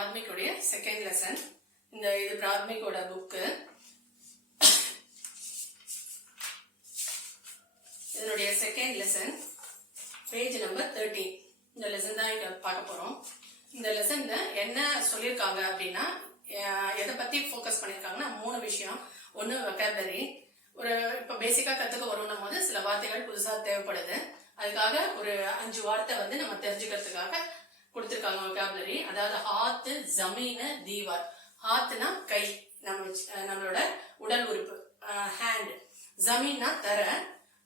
பிராத்மிகோட second lesson. இது பிராத்மிகோட book. இதனுடைய second lesson page number 13. இந்த லெசன் தான் இங்க பார்க்க போறோம். இந்த லெசன்ல என்ன சொல்லியிருக்காங்க அப்படின்னா, எதை பத்தி ஃபோக்கஸ் பண்ணிருக்காங்கன்னா 3 விஷயம். ஒன்னு வொக்காபுலரி. இப்ப பேசிக்கா கத்துக்க வரணும் போது சில வார்த்தைகள் புதுசா தேவைப்படுது. அதுக்காக ஒரு 5 வார்த்தை நம்ம தெரிஞ்சுக்கிறதுக்காக கொடுத்திருக்காங்க வொக்காபுலரி. அதாவது ஹாத், ஜமீன், தீவார். ஹாத்னா கை, நம்மளோட உடல் உறுப்பு, ஹேண்ட். ஜமீன்னா தர.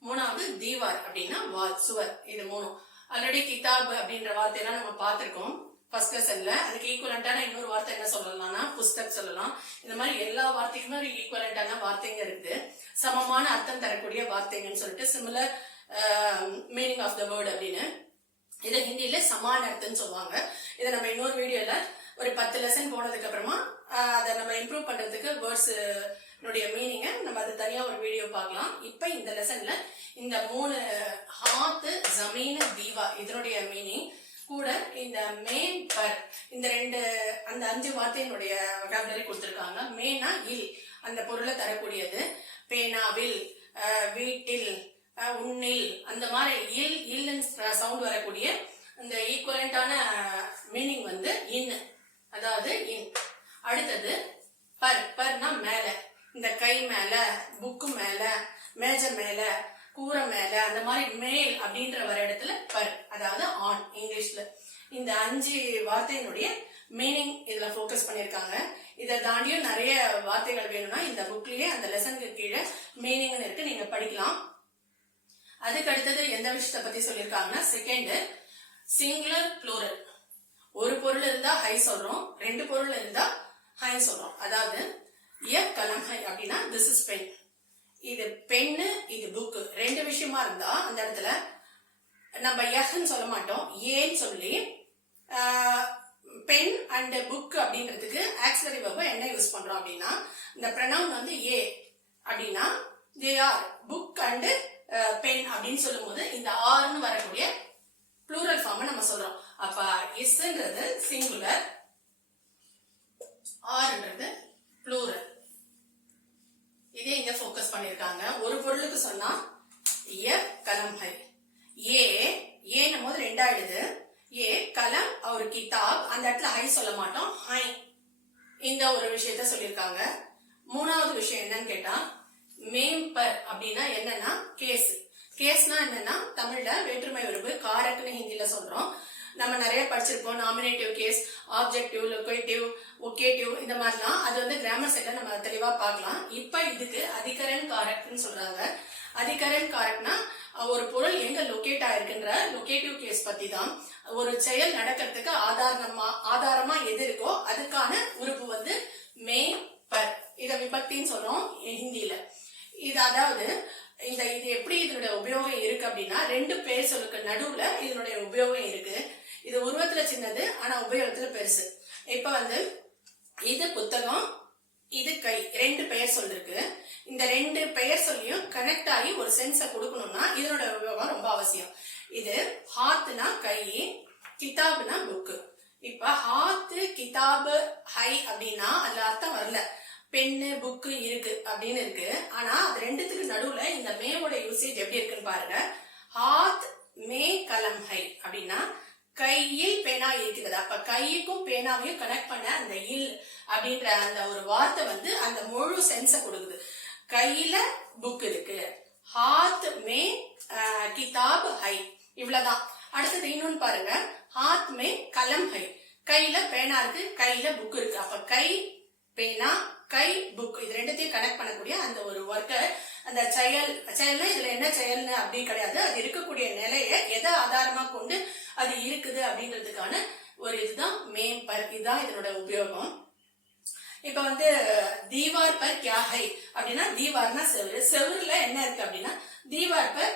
மூணாவது தீவார் அப்படின்னா வால், சுவர். இது 3. ஆல்ரெடி கிதாப் அப்படின்ற வார்த்தையெல்லாம் நம்ம பார்த்திருக்கோம் ஃபர்ஸ்ட் லெசன்ல. அதுக்கு ஈக்குவலண்டான இன்னொரு வார்த்தை என்ன சொல்லலாம்னா புஸ்தக் சொல்லலாம். இந்த மாதிரி எல்லா வார்த்தைக்குமே ஒரு ஈக்குவலண்டான வார்த்தைங்க இருக்குது. சமமான அர்த்தம் தரக்கூடிய வார்த்தைங்கன்னு சொல்லிட்டு similar meaning of the word அப்படின்னு. இதை ஹிந்தியில சமான அர்த்தம்னு சொல்லுவாங்க. இதை நம்ம இன்னொரு வீடியோல ஒரு 10 லெசன் போனதுக்கு அப்புறமா அதை நம்ம இம்ப்ரூவ் பண்றதுக்கு வேர்ட்ஸ் மீனிங்க நம்ம அது தனியா ஒரு வீடியோ பார்க்கலாம். இப்ப இந்த லெசன்ல இந்த 3 ஹாத், ஜமீன், தீவா இதனுடைய மீனிங் கூட இந்த மேன், பர், இந்த 2 அந்த 5 வார்த்தையினுடைய வொக்காபுலரி கொடுத்திருக்காங்க. மேனா இல், அந்த பொருளை தரக்கூடியது. பேனாவில், வீட்டில், உன்னில், அந்த மாதிரி இல் இல் சவுண்ட் வரக்கூடிய அந்த ஈக்குவலண்டான மீனிங் இன், அதாவது இன். அடுத்தது பர். பர்னா மேல, இந்த கை மேல, புக்கு மேல, மேஜை மேல, கூரை மேல, அந்த மாதிரி மேல் அப்படின்ற வர இடத்துல பர், அதாவது ஆன் இங்கிலீஷ்ல. இந்த 5 வார்த்தையினுடைய மீனிங் இதுல போக்கஸ் பண்ணிருக்காங்க. இதை தாண்டியும் நிறைய வார்த்தைகள் வேணும்னா இந்த புக்லயே அந்த லெசனுக்கு கீழே மீனிங் இருக்கு, நீங்க படிக்கலாம். அதுக்கு அடுத்தது எந்த விஷயத்தை பத்தி சொல்லிருக்காங்கன்னா, செகண்ட் சிங்குலர் ப்ளூரல். ஒரு பொருள் இருந்தா ஹை சொல்றோம், 2 பொருள் இருந்தா ஹை சொல்றோம். அதாவது கலம் ஹை அப்படின்னா திஸ் இஸ் பென், இது பென்னு, இது புக்கு. 2 விஷயமா இருந்தா அந்த இடத்துல நம்ம யஹ்ன்னு சொல்ல மாட்டோம், ஏன்னு சொல்லி பென் அண்ட் புக் அப்படின்றதுக்கு ஆக்சிலரி வெர்ப் என்ன யூஸ் பண்றோம் அப்படின்னா, இந்த ப்ரொனவுன் ஏ அப்படின்னா they are book and pen அப்படின்னு சொல்லும் போது இந்த ஆர்னு வரக்கூடிய ப்ளூரல் ஃபார்ம் நம்ம சொல்றோம். அப்ப இஸ்ன்றது சிங்குலர், ஆர்ன்றது ப்ளூரல். இதே இங்க போக்கஸ் பண்ணிருக்காங்க. ஒரு பொருளுக்கு சொன்னா கலம் ஹை. ஏன்னும் போது 2 ஆயிடுது. கலம் ஒரு கிதாப், அந்த இடத்துல ஹை சொல்ல மாட்டோம், ஹை. இந்த ஒரு விஷயத்த சொல்லிருக்காங்க. 3வது விஷயம் என்னன்னு கேட்டா, மேம்பர் அப்படின்னா என்னன்னா கேஸ். கேஸ்னா என்னன்னா தமிழ்ல வேற்றுமை உறவு, காரக்குன்னு ஹிந்தில சொல்றோம். நம்ம நிறைய படிச்சிருப்போம். நாமினேட்டிவ் கேஸ், ஆப்ஜெக்டிவ், லொகேட்டிவ், ஒகேட்டிவ், இந்த மாதிரிலாம். அது கிராமர் சைட்ல நம்ம தெளிவா பார்க்கலாம். இப்ப இதுக்கு அதிகரன் காரக்ட்னு சொல்றாங்க. அதிகரன் காரக்ட்னா ஒரு பொருள் எங்க லொகேட் ஆயிருக்குன்ற லொகேட்டிவ் கேஸ் பத்தி தான். ஒரு செயல் நடக்கிறதுக்கு ஆதாரமா எது இருக்கோ அதுக்கான உறுப்பு மே, பர். இத விபக்தின்னு சொல்றோம் ஹிந்தியில. இது அதாவது இது எப்படி இதனுடைய உபயோகம் இருக்கு அப்படின்னா, 2 பெயர் சொல்லுக்கு நடுவுல இதனுடைய உபயோகம் இருக்கு. இது உருவத்துல சின்னது, ஆனா உபயோகத்துல பெருசு. இப்ப இது புத்தகம், இது கை, 2 பெயர் சொல்லிருக்கு. இந்த 2 பெயர் சொல்லியும் கனெக்ட் ஆகி ஒரு சென்ஸ கொடுக்கணும்னா இதனோட உபயோகம் ரொம்ப அவசியம். இது ஹாத்னா கை, கிதாப்னா புக்கு. இப்ப ஹாத், கிதாப், ஹை அப்படின்னா அதுல அர்த்தம் வரல. பென்னு, புக்கு இருக்கு அப்படின்னு இருக்கு. ஆனா அது 2த்துக்கு நடுவுல இந்த மேவோட யூசேஜ் எப்படி இருக்குன்னு பாருங்க. ஹாத் மே கலம் ஹை அப்படின்னா கையில் பேனா இருக்கிறது. அப்ப கைக்கும் பேனாவையும் கனெக்ட் பண்ண அந்த இல் அப்படின்ற அந்த ஒரு வார்த்தை அந்த முழு சென்ஸ கொடுக்குது. கையில புக் இருக்கு, ஹாத் மே கிதாப் ஹை, இவ்வளவுதான். அடுத்தது இன்னொன்னு பாருங்க, ஹாத் மே கலம் ஹை, கையில பேனா இருக்கு, கையில புக் இருக்கு. அப்ப கை பேனா, கை புக், இது 2த்தையும் கனெக்ட் பண்ணக்கூடிய அந்த ஒரு ஒர்க்க, அந்த செயல்னா இதுல என்ன செயல்னு அப்படி கிடையாது, அது இருக்கக்கூடிய நிலைய எதை ஆதாரமா கொண்டு அது இருக்குது அப்படின்றதுக்கான ஒரு இதுதான் மேம்பர். இதுதான் இதனோட உபயோகம். இப்ப தீவார் பர் கியா ஹை அப்படின்னா, தீவார்னா செவரு. செவருல என்ன இருக்கு அப்படின்னா, தீவார் பர்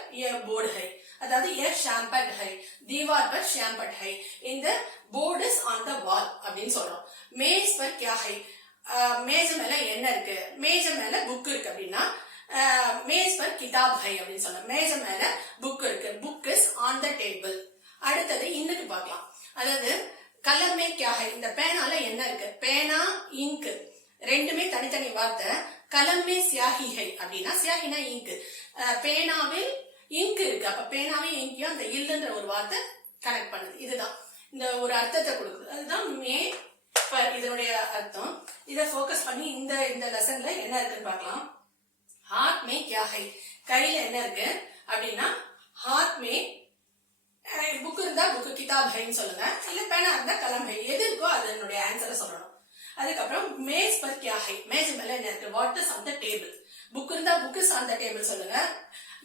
போர்டு ஹை, அதாவது ஷாம்பட் ஹை, தீவார் பர் ஷாம்பட் ஹை, இந்த போர்டு இஸ் ஆன் த வால் அப்படின்னு சொல்றோம். மேஸ் பர் கியா ஹை, மேஜ மேல என்ன இருக்கு, மேஜ மேல புக் இருக்கு அப்படின்னா மேஸ் பர் கிதாப் ஹை அப்படின்னு சொல்றோம். மேஜ மேல புக் இருக்கு, book is on the table. அடுத்தது இன்னுக்கு பார்க்கலாம். அதாவது கலம் மே கியா ஹை, இந்த பேனால என்ன இருக்கு? பேனா இங்க் ரெண்டுமே தனித்தனி வார்த்தை. கலம் மே சியாஹி ஹை அப்படின்னா, சியாஹினா இங்க், பேனாவில் இங்க் இருக்கு. அப்ப பேனாவையும் இங்கையும் அந்த இல்லுன்ற ஒரு வார்த்தை கனெக்ட் பண்ணுது. இதுதான் இந்த ஒரு அர்த்தத்தை கொடுக்குது. அதுதான் மே பர் இதனுடைய அர்த்தம். இதை ஃபோக்கஸ் பண்ணி இந்த இந்த லெசன்ல என்ன இருக்குன்னு பார்க்கலாம். ஹாத் மே கியா ஹை, கையில என்ன இருக்கு அப்படின்னா, ஹாத் மே புக் இருந்தா புக்கு கிதாப் ஹைன்னு சொல்லுங்க, இல்ல பேனா இருந்தா கலம் ஹை, எது இருக்கோ அதனுடைய ஆன்சரை சொல்லணும். அதுக்கப்புறம் மேஸ் பர் கியா ஹை, மேஜ் மேல என்ன இருக்கு? What is on the table. Book இருந்தா book is on the table சொல்லுங்க,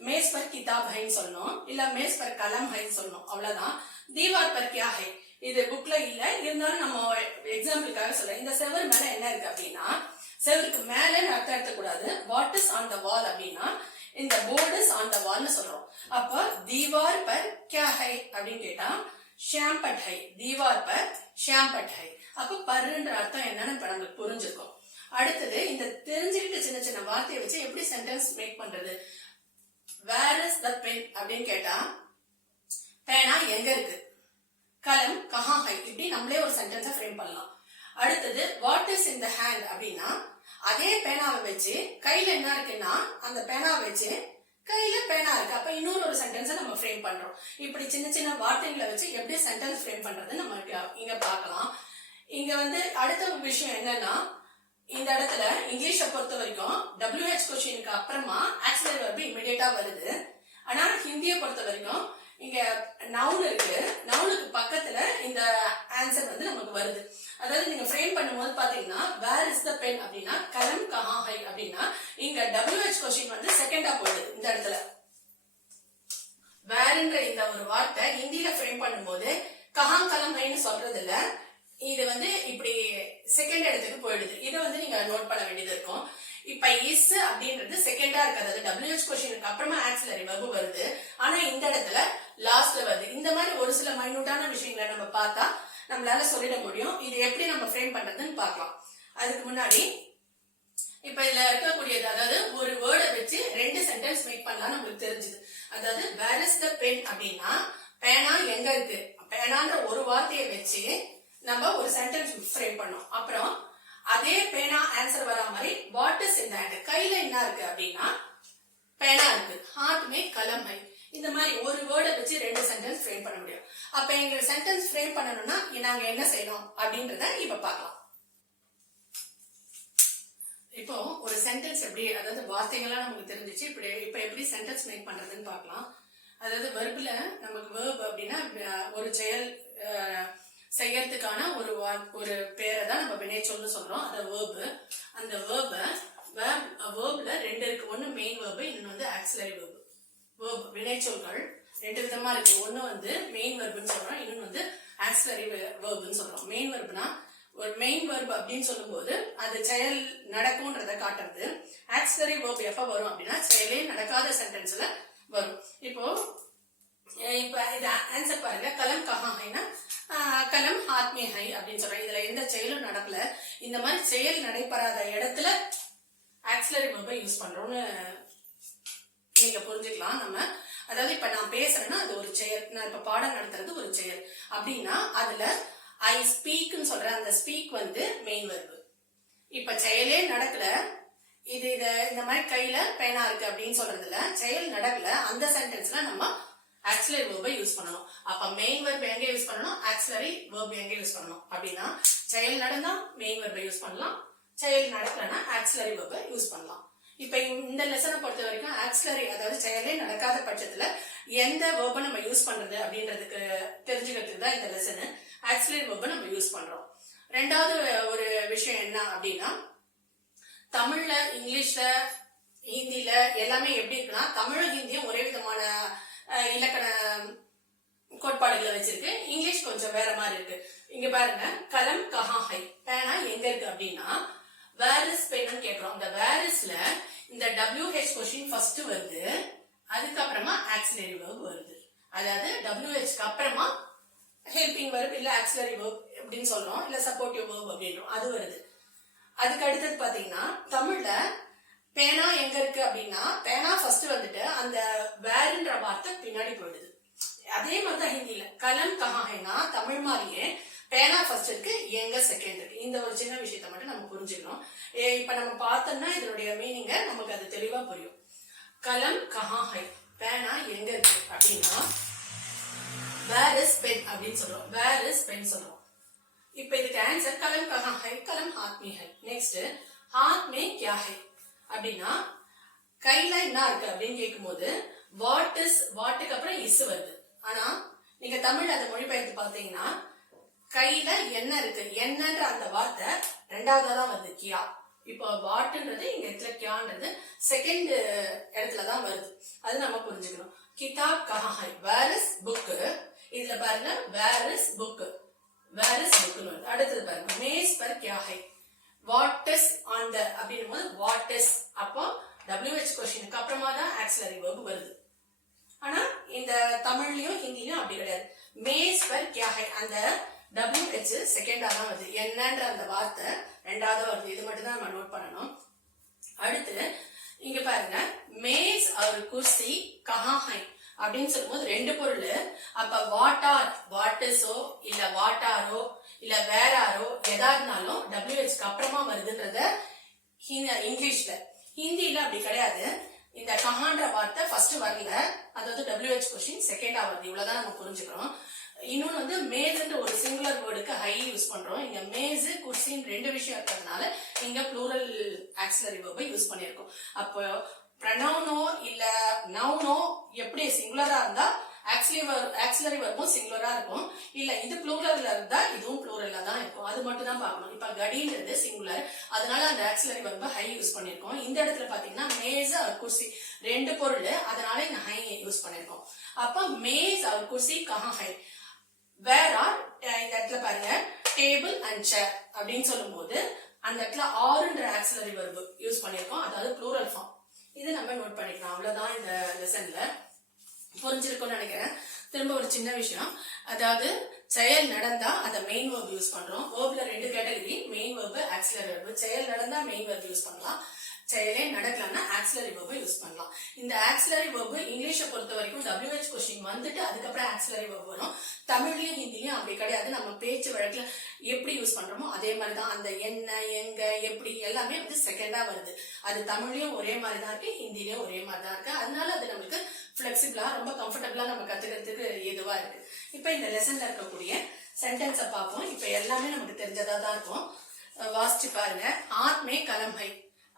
மேஸ் பர் கிதாப் ஹைன்னு சொல்லணும், இல்ல மேஸ் பர் கலம் ஹைன்னு சொல்லணும். அவ்வளவுதான். தீவார் பர் கியா ஹை, இது புக்ல இல்ல, இருந்தாலும் நம்ம எக்ஸாம்பிளுக்காக சொல்றேன். இந்த செவர் மேல என்ன இருக்கு அப்படின்னா, செவருக்கு மேல அர்த்தம் எடுத்துக்கூடாது. வாட் இஸ் ஆன் த வால் அப்படின்னா, இந்த போர்டு இஸ் ஆன் த வால்னு சொல்றோம். அப்ப தீவார் பர் கியா ஹை அப்படின்னு கேட்டா ஷாம்பட் ஹை, தீவார் பர் ஷாம்பட் ஹை. அப்ப பர்ன்ற அர்த்தம் என்னன்னு இப்ப நம்மளுக்கு புரிஞ்சிருக்கும். அடுத்தது இந்த தெரிஞ்சுக்கிட்டு சின்ன சின்ன வார்த்தையை வச்சு எப்படி சென்டென்ஸ் மேக் பண்றது. வேர் இஸ் த பென் அப்படின்னு கேட்டா, பேனா எங்க இருக்கு? கலம் கஹா ஹை, இப்படி நம்மளே ஒரு சென்டென்ஸை ஃப்ரேம் பண்ணலாம். அடுத்தது what is in the hand அப்படின்னா, அதே பேனாவை வச்சு கையில என்ன இருக்குன்னா, அந்த பேனாவை வச்சு கையில பேனா இருக்கு. அப்ப இன்னொரு ஒரு சென்டென்ஸை நம்ம ஃப்ரேம் பண்றோம். இப்படி சின்ன சின்ன வார்த்தைகளை வச்சு எப்படி சென்டென்ஸ் ஃப்ரேம் பண்றது நம்ம இங்க பார்க்கலாம். இங்க அடுத்த விஷயம் என்னன்னா, இந்த இடத்துல இங்கிலீஷை பொறுத்த வரைக்கும் WH கொஸ்டினுக்கு அப்புறமா ஆக்சிலரி வெர்ப் இமிடியேட்டா வருது. ஆனா ஹிந்தியை பொறுத்த வரைக்கும் இங்க நவுன் இருக்கு, நவுனுக்கு பக்கத்துல இந்த ஆன்சர் நமக்கு வருது. அதாவது நீங்க ஃப்ரேம் பண்ணும்போது பாத்தீங்கன்னா, வேர் இஸ் த பென் அப்படின்னா கலம் கஹா ஹை அப்படின்னா, இங்க WH கொஸ்டின் செகண்டா போயிடுது. இந்த இடத்துல வேர்ன்ற இந்த ஒரு வார்த்தை ஹிந்தியில ஃப்ரேம் பண்ணும்போது கஹா கலம் ஹைன்னு சொல்றது இல்ல, இது இப்படி செகண்ட் இடத்துக்கு போயிடுது. இதை நீங்க நோட் பண்ண வேண்டியது இருக்கும். இப்ப இஸ் அப்படின்றது செகண்டா இருக்கு, அதாவது WH கொஸ்டினுக்கு அப்புறமா ஆக்சிலரி வெர்ப் வருது. ஆனா இந்த இடத்துல லாஸ்ட்ல வருது. இந்த மாதிரி ஒரு சில மைனூட்டான விஷயங்களை நம்ம பார்த்தா நம்மளால சொல்லிட முடியும். இது எப்படி நம்ம ஃப்ரேம் பண்றதுன்னு பார்க்கலாம். அதுக்கு முன்னாடி இப்ப இதுல இருக்கக்கூடியது, அதாவது ஒரு வேர்டை வச்சு ரெண்டு சென்டென்ஸ் மேக் பண்ணலாம் நம்மளுக்கு தெரிஞ்சுது. அதாவது வேர் இஸ் த பென் அப்படின்னா, பேனா எங்க இருக்கு, பேனான்ற ஒரு வார்த்தையை வச்சு நம்ம ஒரு சென்டென்ஸ் ஃப்ரேம் பண்ணோம். அப்புறம் அதே பேனா ஆன்சர் வரா மாதிரி what is in the hand, கையில என்ன இருக்கு அப்படின்னா பேனா இருக்கு, ஹாத் மே கலம் ஹை. இந்த மாதிரி ஒரு வேர்டை வச்சு ரெண்டு சென்டென்ஸ் ஃப்ரேம் பண்ண முடியும். அப்ப எங்களுக்கு சென்டென்ஸ் ஃப்ரேம் பண்ணணும்னா நாங்க என்ன செய்யணும் அப்படின்றத இப்ப பார்க்கலாம். இப்போ ஒரு சென்டென்ஸ் எப்படி, அதாவது வார்த்தைகள்லாம் நமக்கு தெரிஞ்சிச்சு, இப்ப எப்படி சென்டென்ஸ் மேக் பண்றதுன்னு பார்க்கலாம். அதாவது வெர்ப்ல நமக்கு வேர்ப் அப்படின்னா ஒரு செயல் செய்யறதுக்கான ஒரு பேரை தான் நம்ம வினைச்சொல்னு சொல்றோம், அது வேர்பு. அந்த வேர்ப்ல ரெண்டு இருக்கு, ஒன்னு மெயின் வேர்பு, இன்னொன்னு ஆக்சிலரி வேர்பு. வேர்ப் வினைச்சொல்கள் ரெண்டு விதமா இருக்கு. ஒன்னு மெயின் வெர்ப்னு சொல்றோம், இன்னொன்னு ஆக்சிலரி வேர்ப்னு சொல்றோம். மெயின் வெர்ப்னா ஒரு மெயின் வெர்ப் அப்படின்னு சொல்லும் போது அது செயல் நடக்கும்ன்றத காட்டுறது. ஆக்சிலரி வேர்ப் எப்ப வரும் அப்படின்னா செயலே நடக்காத சென்டென்ஸ்ல வரும். இப்போ இது ஆன்சர் பாருங்க, கலம் கஹா ஹைனா கலம் ஹாத் மே ஹை அப்படின்னு சொல்றோம். இதுல எந்த செயலும் நடக்கல. இந்த மாதிரி செயல் நடைபெறாத இடத்துல ஆக்சிலரி வெர்பை யூஸ் பண்றோம்னு நீங்க புரிஞ்சுக்கலாம். நம்ம அதாவது இப்ப நான் பேசுறேன்னா அது ஒரு செயல், நான் இப்ப பாடம் நடத்துறது ஒரு செயல் அப்படின்னா அதுல ஐ ஸ்பீக்னு சொல்றேன், அந்த ஸ்பீக் மெயின் வெர்பு. இப்ப செயலே நடக்கல, இது இந்த மாதிரி கையில பேனா இருக்கு அப்படின்னு சொல்றதுல செயல் நடக்கல, அந்த சென்டென்ஸ்ல நம்ம ஆக்சிலரி வெர்பை யூஸ் பண்ணணும். அப்ப மெயின் வெர்ப் எங்க யூஸ் பண்ணணும், ஆக்சிலரி வெர்ப் எங்க யூஸ் பண்ணணும் அப்படின்னா, செயல் நடந்தா மெயின் வெர்பை யூஸ் பண்ணலாம், செயல் நடக்கலன்னா ஆக்சிலரி வெர்பை யூஸ் பண்ணலாம். இப்ப இந்த லெசனை பொறுத்த வரைக்கும் ஆக்சிலரி, அதாவது செயலே நடக்காத பட்சத்துல எந்த வெர்பை நம்ம யூஸ் பண்றது அப்படின்றதுக்கு தெரிஞ்சுக்கிறதுக்கு தான் இந்த லெசன். ஆக்சிலரி வெர்பை நம்ம யூஸ் பண்றோம். ரெண்டாவது ஒரு விஷயம் என்ன அப்படின்னா, தமிழ்ல, இங்கிலீஷ்ல, ஹிந்தில எல்லாமே எப்படி இருக்குன்னா, தமிழும் ஹிந்தியும் ஒரே விதமான இலக்கண கோட்பாடுகளை வச்சிருக்கு. இங்கிலீஷ் கொஞ்சம் வேற மாதிரி இருக்கு. இங்க பாருங்க, கலம் கஹா ஹை, பேனா எங்க இருக்கு அப்படின்னா வேர் இஸ் பென்னு கேட்கிறோம். அந்த வேர் இஸ்ல இந்த WH கொஸ்டின் ஃபர்ஸ்ட் வருது, அதுக்கப்புறமா ஆக்சிலரி வெர்ப் வருது. அதாவது WHக்கு அப்புறமா ஹெல்பிங் வெர்ப் இல்ல ஆக்சிலரி வெர்ப் அப்படின்னு சொல்றோம், இல்ல சப்போர்ட்டிவ் வெர்ப் அப்படின்றோம், அது வருது. அதுக்கு அடுத்தது பாத்தீங்கன்னா தமிழ்ல பேனா எங்க இருக்கு அப்படின்னா பேனா ஃபர்ஸ்ட் அந்த வேர்ன்ற வார்த்தை பின்னாடி போயிடுது. அதே மாதிரிதான் ஹிந்தியில கலம் கஹா ஹைனா தமிழ் மாதிரியே பேனா ஃபர்ஸ்ட் இருக்கு, எங்க செகண்ட் இருக்கு. இந்த ஒரு சின்ன விஷயத்த மட்டும் நம்ம புரிஞ்சுக்கணும். இப்ப நம்ம பார்த்தோம்னா இதனுடைய மீனிங்க நமக்கு அது தெளிவா புரியும். கலம் கஹா ஹை, பேனா எங்க இருக்கு அப்படின்னா வேர் இஸ் பென் அப்படின்னு சொல்றோம். வேர் இஸ் பென் சொல்றோம். இப்ப இதுக்கு ஆன்சர் கலம் கஹா ஹை, கலம் ஹாத் மே ஹை. நெக்ஸ்ட் ஹாத் மே கியா ஹை அப்படின்னா கையில என்ன இருக்கு அப்படின்னு கேட்கும்போது வாட் இஸ், வாட்டுக்கு அப்புறம் இஸ் வருது. ஆனா நீங்க தமிழ் அதை மொழிபெயர்த்து பார்த்தீங்கன்னா கையில என்ன இருக்கு, என்னன்ற அந்த வார்த்தை ரெண்டாவதா தான் வருது, கியா. இப்போ வாட்டுன்றது இங்க இடத்துல கியான்றது செகண்ட் இடத்துலதான் வருது. அது நம்ம புரிஞ்சுக்கணும். கிதாப் கஹா ஹை, வேர் இஸ் புக். இதுல பாருங்க where is book, where is புக்னு வருது. அடுத்தது பாருங்க மேஸ் பர் கியா ஹை, வாட் இஸ் ஆன் த அப்படின்னும் போது வாட் இஸ், அப்போ WH கொஸ்டினுக்கு அப்புறமா தான் ஆக்சிலரி வெர்ப் வருது. ஆனா இந்த தமிழ்லயும் ஹிந்திலயும் அப்படி கிடையாது. மேஸ் பர் கியா ஹை அந்த WH செகண்டா தான் வருது, என்னன்ற அந்த வார்த்தை ரெண்டாவது வருது. இது மட்டும் தான் நம்ம நோட் பண்ணணும். அடுத்து இங்க பாருங்க மேஸ் और कुर्सी कहाँ है அப்படின்னு சொல்லும்போது ரெண்டு பொருள். அப்ப வாட் ஆர், வாட் இஸோ இல்ல வாட் ஆரோ இல்ல வேர் ஆரோ எதா இருந்தாலும் WHக்கு அப்புறமா வருதுன்றத இங்கிலீஷ்ல. ஹிந்தியில அப்படி கிடையாது. இந்த கஹான்ற வார்த்தை ஃபர்ஸ்ட் வரல, அதாவது WH கொஸ்டின் செகண்டா வருது. இவ்வளவுதான் நம்ம புரிஞ்சுக்கிறோம். இன்னொன்னு வந்து மேஸ்ன்ற ஒரு சிங்குலர் வேர்டுக்கு ஹை யூஸ் பண்றோம். இங்க மேஸ் குர்சின் ரெண்டு விஷயம் இருக்கிறதுனால இங்க ப்ளூரல் ஆக்சிலரி வெர்பை யூஸ் பண்ணிருக்கோம். அப்போ ப்ரனவுனோ இல்ல நவுனோ எப்படி சிங்குலரா இருந்தா ஆக்சிலரி வெர்பும் சிங்குலரா இருக்கும், இல்ல இது ப்ளூரல்ல இருந்தா இதுவும் ப்ளூரல்ல தான் இருக்கும். அது மட்டும் தான் பார்க்கணும். இப்ப கடின்றது சிங்குலர், அதனால அந்த ஆக்சிலரி வெர்பை ஹை யூஸ் பண்ணிருக்கோம். இந்த இடத்துல பாத்தீங்கன்னா மேஸ் और कुर्सी ரெண்டு பொருள், அதனால இந்த ஹை யூஸ் பண்ணிருக்கோம். அப்ப மேஸ் और कुर्सी कहाँ है, வேர் ஆர் இந்த இடத்துல பாருங்க டேபிள் அண்ட் சேர் அப்படின்னு சொல்லும் போது அந்த இடத்துல ஆர்ன்ற ஆக்சிலரி வெர்ப் யூஸ் பண்ணிருக்கோம், அதாவது ப்ளூரல் ஃபார்ம். இது நம்ம நோட் பண்ணிக்கலாம். அவ்வளவுதான் இந்த லெசன்ல புரிஞ்சிருக்கும்னு நினைக்கிறேன். திரும்ப ஒரு சின்ன விஷயம், அதாவது செயல் நடந்தா அதை மெயின் வெர்ப் யூஸ் பண்றோம். வேர்ப்ல ரெண்டு category, main verb, auxiliary verb. செயல் நடந்தா மெயின் வெர்ப் யூஸ் பண்ணலாம், செயலே நடக்கலன்னா ஆக்சிலரி வெர்பை யூஸ் பண்ணலாம். இந்த ஆக்சிலரி வெர்ப் இங்கிலீஷை பொறுத்த வரைக்கும் WH கொஸ்டின் வந்துட்டு அதுக்கப்புறம் ஆக்சிலரி வெர்ப் வரும். தமிழ்லயும் ஹிந்திலயும் அப்படி கிடையாது. நம்ம பேச்சு வழக்குல எப்படி யூஸ் பண்றோமோ அதே மாதிரிதான். அந்த என்ன, எங்க, எப்படி எல்லாமே வந்து செகண்டா வருது. அது தமிழ்லயும் ஒரே மாதிரி தான் இருக்கு, ஹிந்திலயும் ஒரே மாதிரி தான் இருக்கு. அதனால அது நம்மளுக்கு பிளெக்சிபிளா ரொம்ப கம்ஃபர்டபுளா நம்ம கத்துக்கிறதுக்கு ஏதுவா இருக்கு. இப்ப இந்த லெசன்ல இருக்கக்கூடிய சென்டென்ஸை பார்ப்போம். இப்ப எல்லாமே நமக்கு தெரிஞ்சதா தான் இருக்கும். வாசிச்சு பாருங்க. ஹாத் மே கலம் ஹை,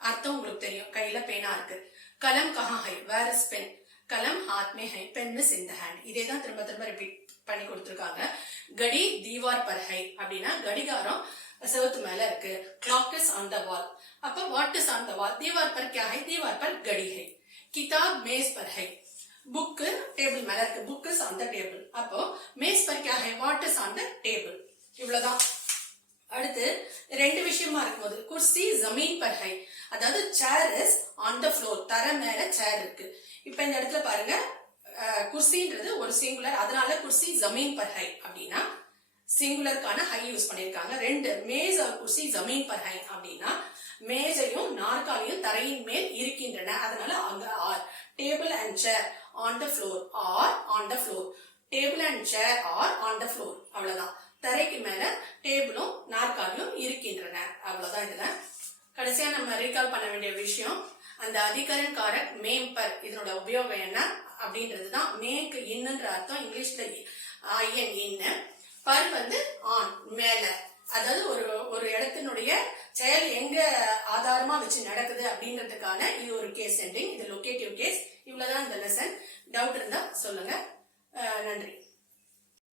அர்த்தம் உங்களுக்கு தெரியும், கையில பேனா இருக்கு. கலம் கஹா ஹை, வேர் இஸ் பென். கலம் ஹாத் மே ஹை, pen is in the hand. இதே தான் திரும்ப திரும்ப ரிப்பீட் பண்ணி கொடுத்திருக்காங்க. கடி தீவார் பர் ஹை அப்படின்னா கடிகாரம் செவத்து மேல இருக்கு. Clock is on the wall, அப்ப what is on the wall, தீவார் பர் கியா ஹை, தீவார் பர் கடி ஹை. கிதாப் மேஸ் பர் ஹை, புக் டேபிள் மேல இருக்கு, book is on the table. அப்போ மேஸ் பர் கியா ஹை, what is on the table. இவ்வளவுதான். அடுத்து ரெண்டு விஷயமா இருக்கும்போது குர்சி ஜமீன் பர் ஹை, அதாவது chair is on the floor, தர மேல சேர் இருக்கு. இப்ப இந்த இடத்துல பாருங்க குர்சின்றது ஒரு சிங்குலர், அதனால குர்சி ஜமீன் பர் ஹை அப்படின்னா சிங்குலருக்கான ஹை யூஸ் பண்ணிருக்காங்க. ரெண்டு மேஸ் और குர்சி ஜமீன் பர் ஹை அப்படின்னா மேஜையும் நாற்காலியும் தரையின் மேல் இருக்கின்றன, அதனால அங்க are. Table and chair on the floor are on the floor, table and chair are on the floor. அவ்வளவுதான். தரைக்கு மேல டேபிளும் நாற்காலியும் இருக்கின்றன. அவ்வளவுதான். இதுல கடைசியா நம்ம ரீகால் பண்ண வேண்டிய விஷயம், அந்த அதிகரன் காரக் மேம் பர் இதனோட உபயோகம் என்ன அப்படின்றதுதான். மேக்கு இன்னுன்ற அர்த்தம் இங்கிலீஷ்ல ஐஎன் இன்னு, பர் வந்து ஆன் மேல, அதாவது ஒரு இடத்தினுடைய செயல் எங்க ஆதாரமா வச்சு நடக்குது அப்படின்றதுக்கான இது ஒரு கேஸ் சென்டிங், இது லொகேட்டிவ் கேஸ். இவ்வளவுதான் இந்த லெசன். டவுட் இருந்தா சொல்லுங்க. நன்றி.